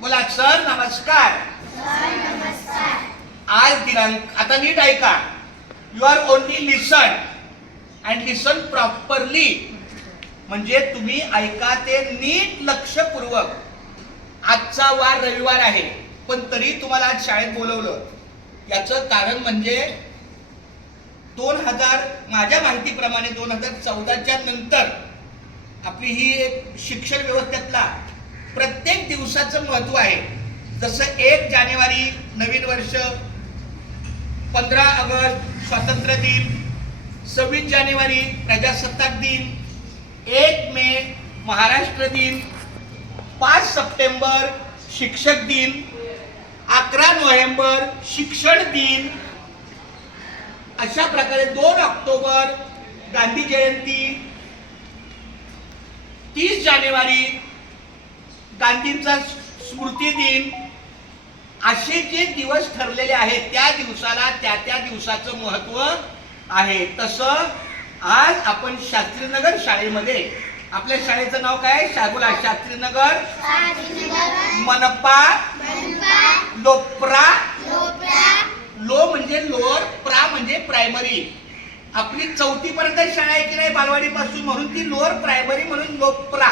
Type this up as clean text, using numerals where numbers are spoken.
बोला सर नमस्कार. आज दिनांक आता नीट ऐका. You are only listen and listen properly. म्हणजे तुम्ही ऐका ते नीट लक्षपूर्वक. आजचा वार रविवार आहे पण तरी तुम्हाला आज शाळेत बोलवलं. याचं कारण म्हणजे 2000 माझ्या माहितीप्रमाणे 2014च्या नंतर आपली ही एक शिक्षण व्यवस्थेतला प्रत्येक दिवसाचं महत्व आहे. जसं 1 जानेवारी नवीन वर्ष, 15 ऑगस्ट स्वातंत्र्य दिन, 26 जानेवारी प्रजासत्ताक दिन, 1 मे महाराष्ट्र दिन, 5 सप्टेंबर शिक्षक दिन, 11 नोव्हेंबर शिक्षण दिन, अशा प्रकारे 2 ऑक्टोबर गांधी जयंती, 30 जानेवारी गांधींचा स्मृती दिन, असे जे दिवस ठरलेले आहेत त्या दिवसाला त्या दिवसाचं महत्व आहे. तसं आज आपण शास्त्रीनगर शाळेमध्ये, आपल्या शाळेचं नाव काय? बोला. शास्त्रीनगर मनपा लोप्रा. लो म्हणजे लोअर, प्रा म्हणजे प्रायमरी. आपली 4थी पर्यंत शाळा आहे की नाही बालवाडी पासून, म्हणून ती लोअर प्रायमरी म्हणून लोप्रा.